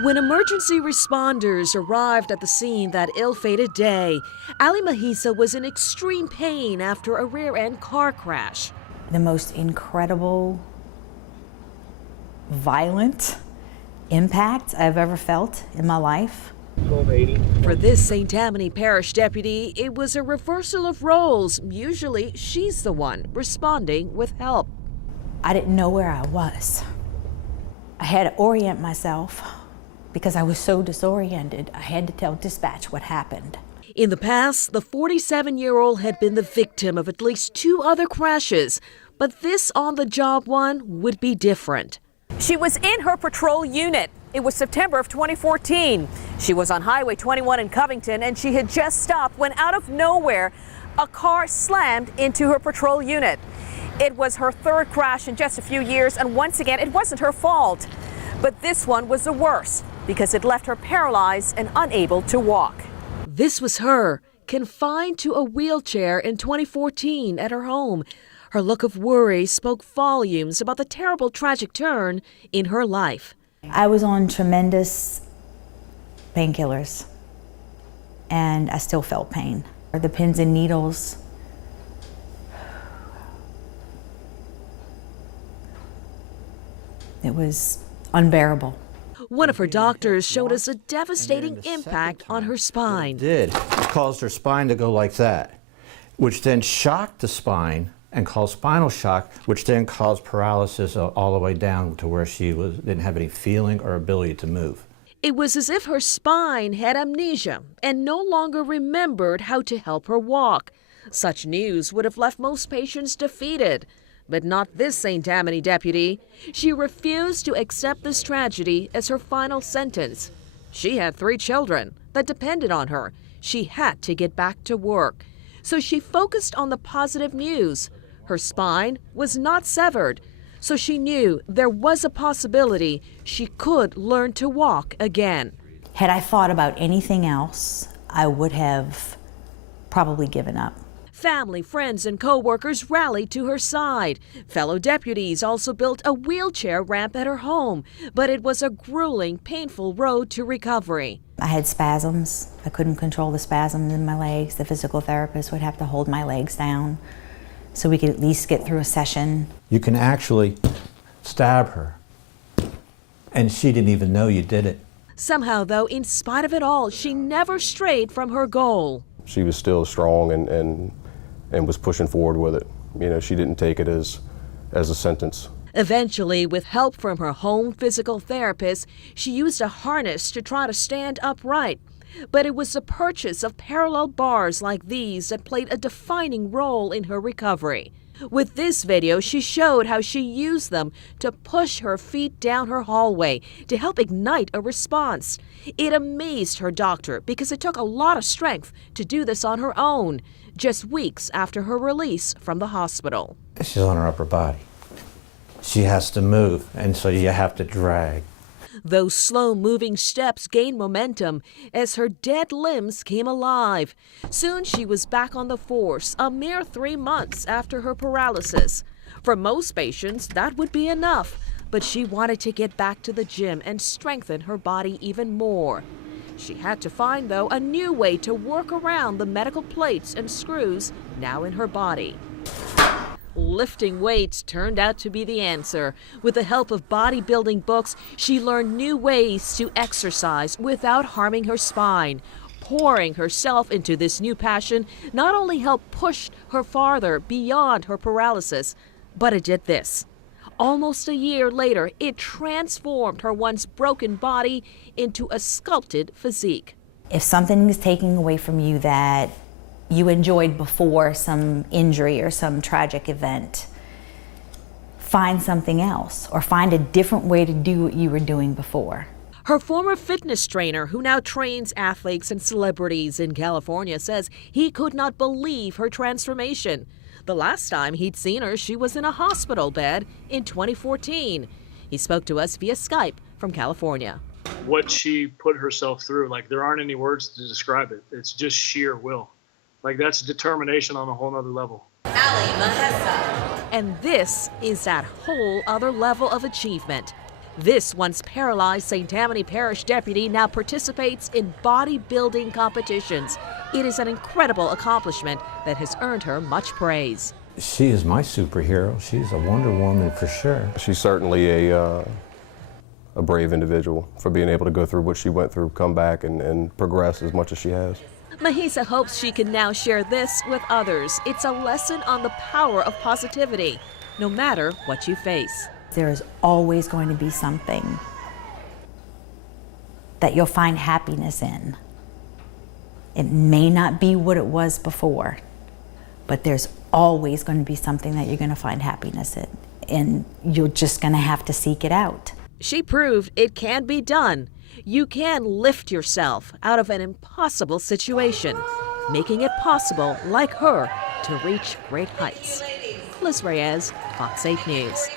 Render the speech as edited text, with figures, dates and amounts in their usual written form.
When emergency responders arrived at the scene that ill-fated day, Ali Mahisa was in extreme pain after a rear-end car crash. The most incredible, violent impact I've ever felt in my life. For this St Tammany parish deputy, it was a reversal of roles. Usually, she's the one responding with help. I didn't know where I was. I had to orient myself because I was so disoriented. I had to tell dispatch what happened. In the past, the 47-year-old had been the victim of at least 2 other crashes, but this on-the-job one would be different. She was in her patrol unit. It was September of 2014. She was on Highway 21 in Covington, and she had just stopped when out of nowhere, a car slammed into her patrol unit. It was her 3rd crash in just a few years, and once again, it wasn't her fault. But this one was the worst because it left her paralyzed and unable to walk. This was her, confined to a wheelchair in 2014 at her home. Her look of worry spoke volumes about the terrible tragic turn in her life. I was on tremendous painkillers, and I still felt pain. The pins and needles. It was unbearable. One of her doctors showed us a devastating impact on her spine. It caused her spine to go like that, which then shocked the spine and caused spinal shock, which then caused paralysis all the way down to where she didn't have any feeling or ability to move. It was as if her spine had amnesia and no longer remembered how to help her walk. Such news would have left most patients defeated. But not this St Tammany deputy. She refused to accept this tragedy as her final sentence. She had 3 children that depended on her. She had to get back to work. So she focused on the positive news. Her spine was not severed, so she knew there was a possibility she could learn to walk again. Had I thought about anything else, I would have probably given up. Family, friends, and co-workers rallied to her side. Fellow deputies also built a wheelchair ramp at her home, but it was a grueling, painful road to recovery. I had spasms. I couldn't control the spasms in my legs. The physical therapist would have to hold my legs down so we could at least get through a session. You can actually stab her, and she didn't even know you did it. Somehow, though, in spite of it all, she never strayed from her goal. She was still strong and was pushing forward with it. You know, she didn't take it as a sentence. Eventually, with help from her home physical therapist, she used a harness to try to stand upright. But it was the purchase of parallel bars like these that played a defining role in her recovery. With this video, she showed how she used them to push her feet down her hallway to help ignite a response. It amazed her doctor because it took a lot of strength to do this on her own, just weeks after her release from the hospital. She's on her upper body. She has to move, and so you have to drag. Those slow-moving steps gained momentum as her dead limbs came alive. Soon she was back on the force, a mere 3 months after her paralysis. For most patients, that would be enough, but she wanted to get back to the gym and strengthen her body even more. She had to find, though, a new way to work around the medical plates and screws now in her body. Lifting weights turned out to be the answer. With the help of bodybuilding books, she learned new ways to exercise without harming her spine. Pouring herself into this new passion not only helped push her farther beyond her paralysis, but it did this. Almost a year later, it transformed her once broken body into a sculpted physique. If something is taking away from you that you enjoyed before some injury or some tragic event, find something else or find a different way to do what you were doing before. Her former fitness trainer, who now trains athletes and celebrities in California, says he could not believe her transformation. The last time he'd seen her, she was in a hospital bed in 2014. He spoke to us via Skype from California. What she put herself through, like, there aren't any words to describe it. It's just sheer will. Like, that's determination on a whole nother level. And this is that whole other level of achievement. This once paralyzed St. Tammany Parish deputy now participates in bodybuilding competitions. It is an incredible accomplishment that has earned her much praise. She is my superhero. She's a Wonder Woman for sure. She's certainly a brave individual for being able to go through what she went through, come back and progress as much as she has. Mahisa hopes she can now share this with others. It's a lesson on the power of positivity, no matter what you face. There is always going to be something that you'll find happiness in. It may not be what it was before, but there's always going to be something that you're going to find happiness in, and you're just going to have to seek it out. She proved it can be done. You can lift yourself out of an impossible situation, making it possible, like her, to reach great heights. Liz Reyes, Fox 8 News.